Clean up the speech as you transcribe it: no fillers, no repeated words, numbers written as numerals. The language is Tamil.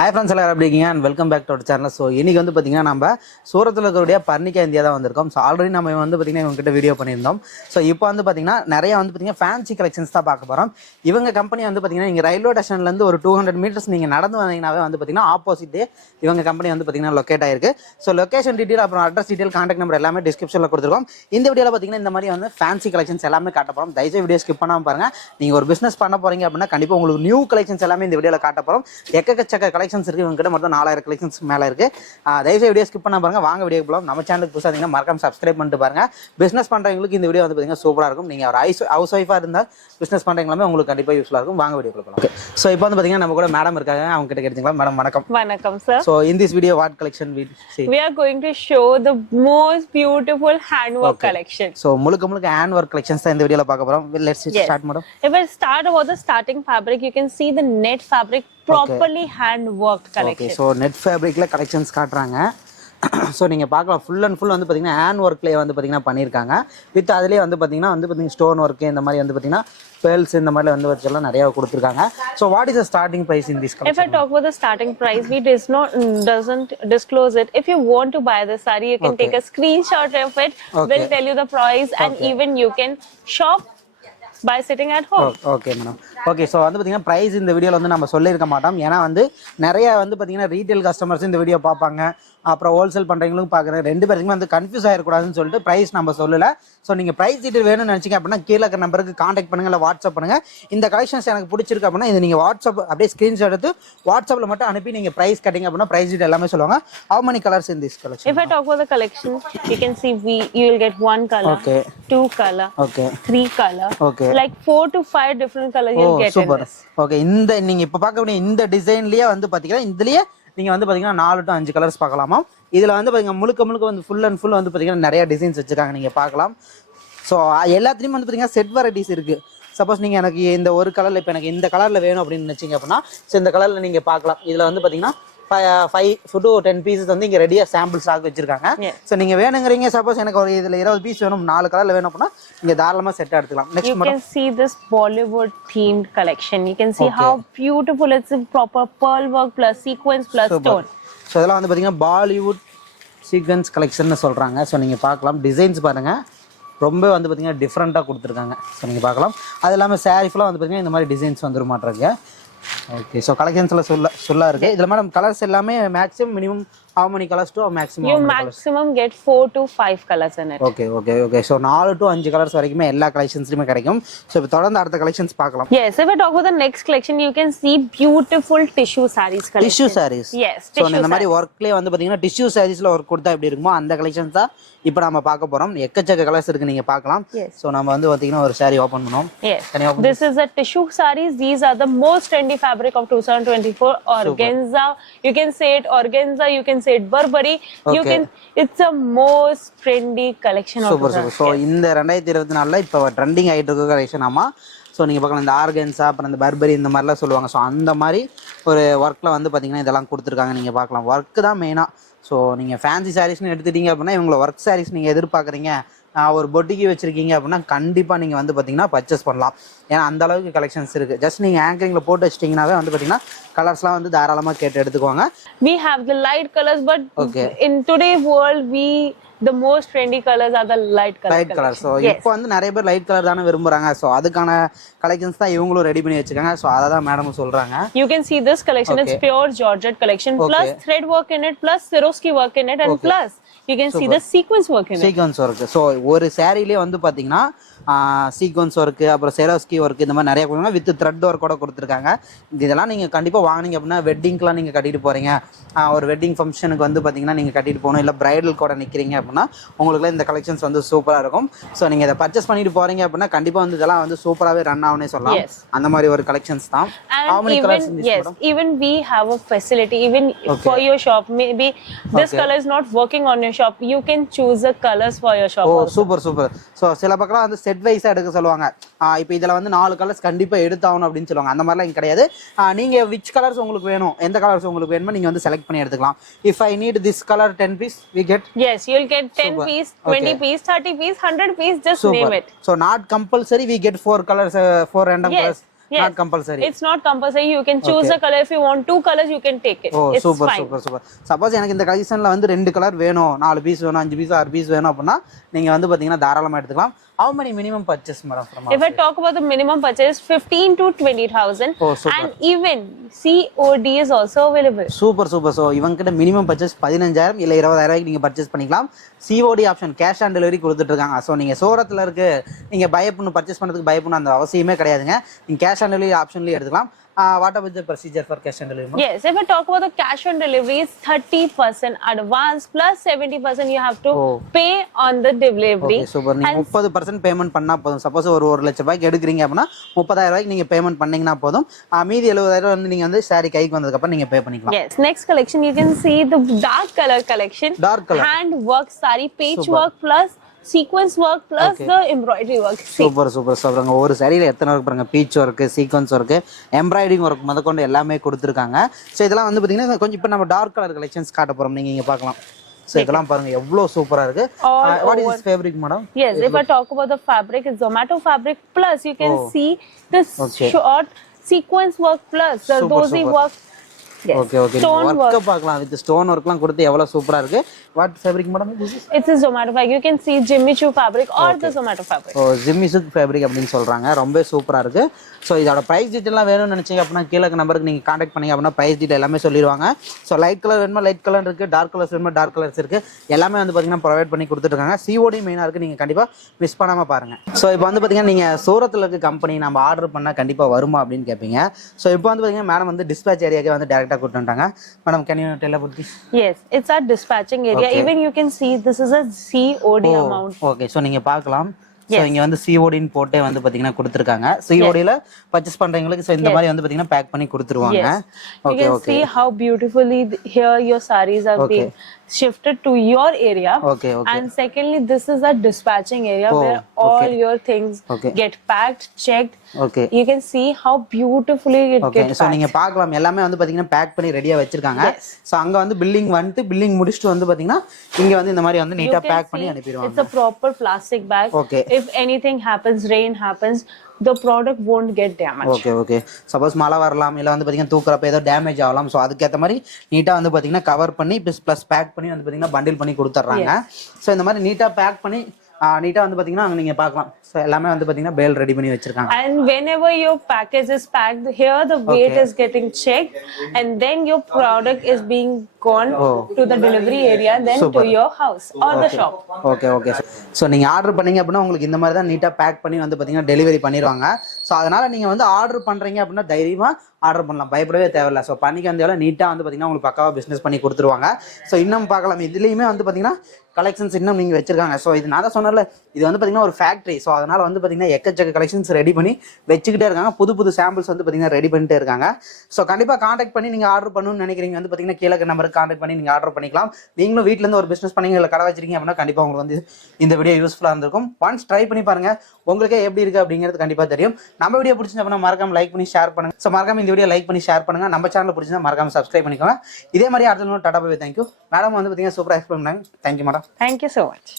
Hi friends, எல்லாரும் எப்படி இருக்கீங்க and welcome back to our channel. So இன்னைக்கு வந்து பார்த்தீங்கன்னா நம்ம சூரத்தில் இருக்கக்கூடிய பர்னிகா இந்தியா தான் வந்திருக்கோம். ஸோ ஆல்ரெடி நம்ம வந்து பார்த்தீங்கன்னா இவங்ககிட்ட வீடியோ பண்ணியிருந்தோம். ஸோ இப்போ வந்து பார்த்தீங்கன்னா நிறைய வந்து பார்த்தீங்கன்னா ஃபேன்சி கலெக்ஷன்ஸ் தான் பார்க்க போகிறோம். இவங்க கம்பெனி வந்து பார்த்தீங்கன்னா நீங்கள் ரயில்வே ஸ்டேஷன்லேருந்து ஒரு 200 மீட்டர்ஸ் நீங்கள் நடந்து வந்தீங்கன்னாவே வந்து பார்த்தீங்கன்னா ஆப்போசிட்டே இவங்க கம்பெனி வந்து பார்த்தீங்கன்னா லொக்கேட் ஆயிருக்கு. ஸோ லொகேஷன் டீட்டெயில் அப்புறம் அட்ரஸ் டீட்டெயில் கான்டாக்ட் நம்பர் எல்லாமே டிஸ்கிரிப்ஷனில் கொடுத்துருக்கோம். இந்த வீடியோவில் பார்த்தீங்கன்னா இந்த மாதிரி வந்து ஃபேன்சி கலெக்ஷன்ஸ் எல்லாமே காட்ட போகிறோம். தயவுசெய்து வீடியோ ஸ்கிப் பண்ணாமல் பாருங்கள். நீங்கள் ஒரு பிஸ்னஸ் பண்ண போகிறீங்க அப்படின்னா கண்டிப்பாக உங்களுக்கு நியூ கலெக்ஷன்ஸ் எல்லாமே இந்த வீடியோவில் காட்ட போகிறோம். எக்கச்சக்க கலெக்ஷன்ஸ் இருக்குது இவங்க கிட்ட மொத்தம் 4000 கலெக்ஷன்ஸ் மேலே இருக்குது. தயவுசெய்து வீடியோ ஸ்கிப் பண்ண பாருங்கள். வாங்க வீடியோ போகலாம். நம்ம சேனலுக்கு புதுசாக இருந்தீங்கன்னா மறக்காம சப்ஸ்கிரைப் பண்ணிட்டு பாருங்கள். பிஸ்னஸ் பண்ணுறவங்களுக்கு இந்த வீடியோ வந்து பார்த்தீங்கன்னா சூப்பராக இருக்கும். நீங்கள் ஒரு ஹவுஸ் ஒய்ஃபாக இருந்தால் பிஸ்னஸ் பண்ணுறவங்களுமே உங்களுக்கு கண்டிப்பாக யூஸ்ஃபுல்லாக இருக்கும். வாங்க வீடியோ போகலாம். ஓகே, ஸோ இப்போ வந்து பார்த்தீங்கன்னா நம்ம கூட மேடம் இருக்காங்க. அவங்க கிட்ட கேட்டுங்களா? மேடம் வணக்கம். Vanakkam sir. So in this video what collection we see? We are going to show the most beautiful handwork collection. So முழுக்க hand work collections தான் இந்த வீடியோல பார்க்க போறோம். Let's start madam. If I start about the starting fabric, you can see the net fabric properly hand worked collection. Okay, so net fabricல collections காட்டுறாங்க. ஸோ நீங்கள் பார்க்கலாம் ஃபுல் அண்ட் ஃபுல் வந்து பார்த்தீங்கன்னா ஹேண்ட் ஒர்க்லேயே வந்து பார்த்தீங்கன்னா பண்ணியிருக்காங்க. வித் அதுலேயே வந்து பார்த்தீங்கன்னா ஸ்டோன் ஒர்க்கு இந்த மாதிரி வந்து பார்த்தீங்கன்னா pearls இந்த மாதிரி வந்து வச்செல்லாம் நிறைய கொடுத்துருக்காங்க. So what is the starting price in this collection? If I talk about the starting price, we doesn't disclose it. If you want to buy the saree, you can take a screenshot of it. We'll tell you the price and even you can shop by sitting at home. Okay madam. Okay, so வந்து பார்த்தீங்கன்னா ப்ரைஸ் இந்த வீடியோவில் வந்து நம்ம சொல்லியிருக்க மாட்டோம். ஏன்னா வந்து நிறைய வந்து பார்த்தீங்கன்னா ரீட்டைல் கஸ்டமர்ஸ் இந்த வீடியோ பார்ப்பாங்க, அப்புறம் ஹோல்சேல் பண்ணுறவங்களும் பார்க்குறேன். ரெண்டு பேருக்குமே வந்து கன்ஃபியூஸ் ஆகிடக்கூடாதுன்னு சொல்லிட்டு ப்ரைஸ் நம்ம சொல்லலை. ஸோ நீங்கள் ப்ரைஸ் டீட்டெயில் வேணும்னு நினச்சிங்க அப்படின்னா கீழே இருக்கிற நம்பருக்கு காண்டாக்ட் பண்ணுங்கள், இல்லை வாட்ஸ்அப் பண்ணுங்கள். இந்த கலெக்ஷன்ஸ் எனக்கு பிடிச்சிருக்கு அப்படின்னா இது நீங்கள் வாட்ஸ்அப் அப்படியே ஸ்க்ரீன்ஷாட் எடுத்து வாட்ஸ்அப்பில் மட்டும் அனுப்பி நீங்கள் ப்ரைஸ் கட்டிங்க அப்படின்னா ப்ரைஸ் டீட்டெயில் எல்லாமே சொல்லுவாங்க. How many colors in this collection? If I talk about the collection, you can see you will get one color, two color, three color, like 4 to 5 different colors you'll get in this. Okay, இந்த நீங்க இப்ப பார்க்கக்கூடிய இந்த டிசைன்லயே வந்து பாத்தீங்கன்னா இதுலயே நீங்க வந்து பாத்தீங்கன்னா 4 to 5 கலர்ஸ் பார்க்கலாமா. இதுல வந்து பாத்தீங்கன்னா முழுக்க வந்து ஃபுல் அண்ட் ஃபுல் வந்து பாத்தீங்கன்னா நிறைய டிசைன்ஸ் வச்சிருக்காங்க, நீங்க பார்க்கலாம். ஸோ எல்லாத்துலயும் வந்து பாத்தீங்கன்னா செட் வெரைட்டிஸ் இருக்கு. சப்போஸ் நீங்க எனக்கு இந்த ஒரு கலர்ல இப்ப எனக்கு இந்த கலர்ல வேணும் அப்படின்னு நினைச்சீங்க அப்படின்னா ஸோ இந்த கலர்ல நீங்க பார்க்கலாம். இதுல வந்து பாத்தீங்கன்னா 5 to 10 பீசஸ் வந்து இங்க ரெடியா சாம்பிள் ஸ்டாக் வச்சிருக்காங்க. சோ நீங்க வேணுங்கறீங்க, சப்போஸ் எனக்கு ஒரு இதுல 20 பீஸ் வேணும், 4 கலர்ல வேணும் அப்படினா நீங்க தாராளமா செட் எடுத்துக்கலாம். Next you can see this Bollywood themed collection. You can see how beautiful it's a proper pearl work plus sequence plus stone. So இதெல்லாம் வந்து பாத்தீங்கன்னா பாலிவுட் சீக்வென்ஸ் கலெக்ஷன் சொல்றாங்க. சோ நீங்க பார்க்கலாம், டிசைன்ஸ் பாருங்க, ரொம்ப வந்து பாத்தீங்கன்னா டிஃபரெண்டா கொடுத்துருக்காங்க. ஸோ நீங்க பார்க்கலாம். அது இல்லாமல் சாரீ ஃபுல்லாக வந்து பாத்தீங்கன்னா இந்த மாதிரி டிசைன்ஸ் வந்துட மாட்டாங்க. ஓகே, ஸோ கலெக்ஷன்ஸ்ல சொல்ல இருக்கு. இதுல மேடம் கலர்ஸ் எல்லாமே maximum minimum how many colors to maximum? You maximum get 4 to 5 colors in it. Okay. So 4 to 5 colors வரைக்குமே எல்லா கலெக்ஷன்ஸ்லயுமே கிடைக்கும். சோ இப்போ தொடர்ந்து அடுத்த கலெக்ஷன்ஸ் பார்க்கலாம். Yes, if I talk about the next collection, you can see beautiful tissue sarees collection. Tissue sarees. Yes, tissue. So இந்த மாதிரி வர்க்லயே வந்து பாத்தீங்கன்னா tissue sareesல வர்க் கொடுத்தா எப்படி இருக்குமோ அந்த கலெக்ஷன்ஸ் தான் இப்போ நாம பார்க்க போறோம். எக்கச்சக்க கலர்ஸ் இருக்கு, நீங்க பார்க்கலாம். சோ நம்ம வந்து பாத்தீங்கன்னா ஒரு saree ஓபன் பண்ணுவோம். Yes. This is a tissue sarees. These are the most trendy fabric of 2024. Organza, you can say it organza, you can say it Burberry. You can, it's a most trendy collection of super. So இந்த 2024ல இப்போ ட்ரெண்டிங் ஆயிட்டு இருக்க கலெக்ஷன் ஆமா. ஸோ நீங்கள் பார்க்கலாம், இந்த ஆர்கன்ஸா அப்புறம் இந்த பர்பரி இந்த மாதிரிலாம் சொல்லுவாங்க. ஸோ அந்த மாதிரி ஒரு ஒர்க்கில் வந்து பார்த்தீங்கன்னா இதெல்லாம் கொடுத்துருக்காங்க. நீங்கள் பார்க்கலாம், ஒர்க்கு தான் மெயினாக. ஸோ நீங்கள் ஃபேன்சி சாரீஸ்னு எடுத்துட்டீங்க அப்படின்னா இவங்களை ஒர்க் சாரீஸ் நீங்கள் எதிர்பார்க்குறீங்க, ஒரு பொட்டிக்கு வச்சிருக்கீங்க அப்படின்னா கண்டிப்பாக நீங்கள் வந்து பார்த்தீங்கன்னா பர்ச்சேஸ் பண்ணலாம். ஏன்னா அந்த அளவுக்கு கலெக்ஷன்ஸ் இருக்குது. ஜஸ்ட் நீங்கள் ஆங்கரிங்கில் போட்டு வச்சிட்டிங்கனாவே வந்து பார்த்தீங்கன்னா கலர்ஸ்லாம் வந்து தாராளமாக கேட்டு எடுத்துக்குவாங்க. We have the light colors, but in today's world the most trendy colors are the light colors. So இப்போ வந்து நிறைய பேர் லைட் கலர் தானே விரும்புறாங்க. ஸோ அதுக்கான கலெக்ஷன்ஸ் தான் இவங்களும் ரெடி பண்ணி வச்சிருக்காங்க. ஸோ அதை தான் மேடமும் சொல்றாங்க. You can see this collection. It's pure Georgette collection plus thread work in it plus Swarovski work in it and plus you can see the sequence work in it. Sequence work. So ஒரு சாரிலே வந்து பாத்தீங்கன்னா சீக்வன்ஸ் ஒர்க்கு அப்புறம் செரோஸ்கி ஒர்க் இந்த மாதிரி நிறைய கொடுங்க. வித் த்ரெட் ஒர்க்கோட கொடுத்துருக்காங்க. இதெல்லாம் நீங்கள் கண்டிப்பாக வாங்கினீங்க அப்படின்னா வெட்டிங்க்குலாம் நீங்கள் கட்டிட்டு போகிறீங்க, ஒரு வெட்டிங் ஃபங்க்ஷனுக்கு வந்து பார்த்தீங்கன்னா நீங்கள் கட்டிட்டு போகணும், இல்லை பிரைடல் கூட நிற்கிறீங்க அப்படின்னா உங்களுக்குலாம் இந்த கலெக்ஷன்ஸ் வந்து சூப்பராக இருக்கும். ஸோ நீங்கள் இதை பர்ச்சேஸ் பண்ணிட்டு போகிறீங்க அப்படின்னா கண்டிப்பாக வந்து இதெல்லாம் வந்து சூப்பராகவே ரன் ஆகும்னே சொல்லலாம். அந்த மாதிரி ஒரு கலெக்ஷன்ஸ் தான். Even we have a facility even for your shop. Maybe this color is not working on your shop. You can choose the colors for your shop. Oh, super. So சில பக்கம் வந்து செட் வைஸா எடுக்க சொல்லுவாங்க. இப்போ இதுல வந்து 4 கலர்ஸ் கண்டிப்பா எடுத்தாகணும் அப்படின்னு சொல்லுவாங்க. அந்த மாதிரிலாம் கிடையாது. நீங்க which கலர்ஸ் உங்களுக்கு வேணும், எந்த கலர்ஸ் உங்களுக்கு வேணுமோ நீங்க வந்து செலக்ட் பண்ணி எடுத்துக்கலாம். If I need this color 10 piece we get. Yes, you'll get 10 piece, 20 piece, 30 piece, 100 piece, just name it. So not compulsory, we get 4 colors, 4 random colors. Yes. Not compulsory. It's not compulsory. You can choose the color. If you want 2 colors, you can take it. Oh It's super fine. Super super. Suppose எனக்கு இந்த கலெக்ஷன்ல வந்து 2 கலர் வேணும், 4 பீஸ் வேணும், 5 பீஸ் 6 பீஸ் வேணும் அப்படின்னா நீங்க வந்து பாத்தீங்கன்னா தாராளமா எடுத்துக்கலாம். How many minimum purchase, madam? If I talk about the minimum purchase, 15 to 20,000, Oh, super. and even COD is also available. Super super. So இவங்க கிட்ட மினிமம் பர்ச்சேஸ் 15,000 இல்லை 20,000 நீங்க பர்ச்சேஸ் பண்ணிக்கலாம். COD option, cash on delivery கொடுத்துட்டு இருக்காங்க. ஸோ நீங்க சூரத்தில் இருக்கு, நீங்க பயப்படணும், பர்ச்சேஸ் பண்ணுறதுக்கு பயப்படணும் அந்த அவசியமே கிடையாதுங்க. நீங்க கேஷ் ஆன் டெலிவரி ஆப்ஷன்லேயே எடுத்துக்கலாம். What about the procedure for cash on delivery? Yes, if I talk about the cash on delivery, is 30% advance plus 70% you have to pay on the delivery. Okay, super. நீங்க 30% பேமெண்ட் பண்ணா போதும். சப்போஸ் ஒரு 1 லட்சம் ரூபாய்க்கு எடுக்கிறீங்க அப்படின்னா 30,000 ரூபாய்க்கு நீங்க பேமெண்ட் பண்ணீங்கன்னா போதும். மீதி 70,000 வந்து நீங்க வந்து சாரி கைக்கு வந்ததுக்கு அப்புறம் நீங்க பே பண்ணிக்கலாம். Yes, next collection you can see the dark color collection. Dark color. Hand work sari, page work plus sequence work plus the embroidery work. Super super super. ஒரு சாரியில எத்தனை ஒர்க் பாருங்க, பீச் work, sequence work, embroidery work முதற்கொண்டு எல்லாமே கொடுத்துருக்காங்க. ஸோ இதெல்லாம் வந்து பாத்தீங்கன்னா கொஞ்சம் இப்போ நம்ம டார்க் கலர் கலெக்ஷன்ஸ் காட்ட போறோம், நீங்க இங்க பார்க்கலாம். ஸோ இதெல்லாம் பாருங்க எவ்வளவு சூப்பரா இருக்கு. What is this fabric, madam? Yes, if I talk about the fabric, it's Zomato fabric plus you can see this short sequence work plus the dozy work. Yes. Okay okay. Work பார்க்கலாம், வித் ஸ்டோன் ஒர்க்லாம் கொடுத்து எவ்வளவு சூப்பரா இருக்கு. What fabric madam this is? It's a Zomato fabric. You can see Jimmy Choo fabric or the Zomato fabric. Oh Jimmy Choo fabric அப்படின்னு சொல்றாங்க. ரொம்ப சூப்பரா இருக்கு. ஸோ இதோட பிரைஸ் டீட்டெயிலாம் வேணும்னு நினைச்சீங்க அப்படின்னா கீழே நம்பருக்கு நீங்க கான்டாக்ட் பண்ணீங்க அப்படின்னா பிரைஸ் டீட்டெயில் எல்லாமே சொல்லிடுவாங்க. ஸோ லைட் கலர் வேணுமா லைட் கலர் இருக்கு, டார்க் கலர்ஸ் வேணுமா டார்க் கலர்ஸ் இருக்கு, எல்லாமே வந்து பாத்தீங்கன்னா ப்ரொவைட் பண்ணி கொடுத்துட்டு இருக்காங்க. சிஓடி மெயினா இருக்கு, நீங்க கண்டிப்பா மிஸ் பண்ணாம பாருங்க. ஸோ இப்போ வந்து பாத்தீங்கன்னா நீங்க சூரத்தில் இருக்க கம்பெனி நம்ம ஆர்டர் பண்ணா கண்டிப்பா வருமா அப்படின்னு கேட்பீங்க. ஸோ இப்போ வந்து பாத்தீங்கன்னா மேடம் வந்து டிஸ்பேச் ஏரியாக்கே வந்து டேரக்டா கூட்டு வந்துட்டாங்க. Madam, can you tell about this? Yes, it's our dispatching area. Even you can see this is a COD amount. Okay, so நீங்க பார்க்கலாம். சோ இங்க வந்து COD ன்னு போட்டே வந்து பாத்தீங்கன்னா கொடுத்திருக்காங்க. COD ல பர்ச்சேஸ் பண்றவங்களுக்கு சோ இந்த மாதிரி வந்து பாத்தீங்கன்னா பேக் பண்ணி கொடுத்துருவாங்க. Okay, you can see how beautifully here your sarees are being shifted to your area. Okay, okay. And secondly, this is a dispatching area where all your things get packed, checked. Okay. You can see how beautifully it gets packed. So நீங்க பார்க்கலாம் எல்லாமே வந்து பாத்தீங்கன்னா பேக் பண்ணி ரெடியா வச்சிருக்காங்க. சோ அங்க வந்து பில்லிங் வந்து பில்லிங் முடிச்சிட்டு வந்து பாத்தீங்கன்னா இங்க வந்து இந்த மாதிரி வந்து நீட்டா பேக் பண்ணி அனுப்பிடுவாங்க. It's a proper plastic bag. Okay. If anything happens, rain happens, the product won't get damaged. Okay okay. Suppose மழை வரலாம் இல்ல வந்து பாத்தீங்கன்னா தூக்குறப்ப ஏதோ டேமேஜ் ஆகலாம். சோ அதுக்கு ஏத்த மாதிரி நீட்டா வந்து பாத்தீங்கன்னா கவர் பண்ணி ப்ளஸ் பேக் பண்ணி வந்து பாத்தீங்கன்னா பண்டில் பண்ணி கொடுத்துறாங்க. சோ இந்த மாதிரி நீட்டா பேக் பண்ணி நீட்டா வந்து பாத்தீங்கன்னா அங்க நீங்க பார்க்கலாம். சோ எல்லாமே வந்து பாத்தீங்கன்னா பேல் ரெடி பண்ணி வச்சிருக்காங்க. And whenever your package is packed, here the weight is getting checked and then your product is being gone to the delivery area, then to your house or the shop. Okay okay. So நீங்க ஆர்டர் பண்ணீங்க அப்படின்னா உங்களுக்கு இந்த மாதிரி தான் நீட்டா பேக் பண்ணி வந்து பாத்தீங்கன்னா டெலிவரி பண்ணிடுவாங்க. சோ அதனால நீங்க வந்து ஆர்டர் பண்றீங்க அப்படின்னா தைரியமா ஆர்டர் பண்ணலாம், பயப்படவே தேவையில்ல. ஸோ பண்ணிக்க வந்தால நீட்டாக வந்து பார்த்தீங்கன்னா உங்களுக்கு பக்காவாக பிஸ்னஸ் பண்ணி கொடுத்துருவாங்க. ஸோ இன்னும் பார்க்கலாம், இதுலேயுமே வந்து பார்த்தீங்கன்னா கலெக்ஷன்ஸ் இன்னும் நீங்கள் வச்சிருக்காங்க. ஸோ இது நான் தான் சொன்னல, இது வந்து பார்த்தீங்கன்னா ஒரு ஃபேக்ட்ரி. ஸோ அதனால் வந்து பார்த்தீங்கன்னா எக்கச்சக்க கலெக்ஷன்ஸ் ரெடி பண்ணி வச்சுக்கிட்டே இருக்காங்க. புது புது சாம்பிள்ஸ் வந்து பார்த்தீங்கன்னா ரெடி பண்ணிட்டே இருக்காங்க. ஸோ கண்டிப்பாக கான்டாக்ட் பண்ணி நீங்கள் ஆர்டர் பண்ணணும்னு நினைக்கிறீங்க வந்து பார்த்தீங்கன்னா கீழே நம்பருக்கு கான்டாக்ட் பண்ணி நீங்கள் ஆர்டர் பண்ணிக்கலாம். நீங்களும் வீட்டிலேருந்து ஒரு பிஸ்னஸ் பண்ணி இல்லை கடை வச்சிருக்கீங்க அப்படின்னா கண்டிப்பாக உங்களுக்கு வந்து இந்த வீடியோ யூஸ்ஃபுல்லாக இருந்திருக்கும். ஒன்ஸ் ட்ரை பண்ணி பாருங்க, உங்களுக்கே எப்படி இருக்குது அப்படிங்கிறது கண்டிப்பாக தெரியும். நம்ம வீடியோ பிடிச்சிருந்தா அப்படின்னா மறக்காம லைக் பண்ணி ஷேர் பண்ணுங்க. ஸோ மறக்காம இந்த வீடியோ லைக் பண்ணி ஷேர் பண்ணுங்க. நம்ம சேனல் பிடிச்சிருந்தா மறக்காம சப்ஸ்கிரைப் பண்ணிக்கோங்க. இதே மாதிரி அடுத்த டாடா பை. தேங்க்யூ மேடம் வந்து பார்த்தீங்கன்னா சூப்பராக எக்ஸ்பிளைன் பண்ணாங்க. Thank you madam. Thank you so much.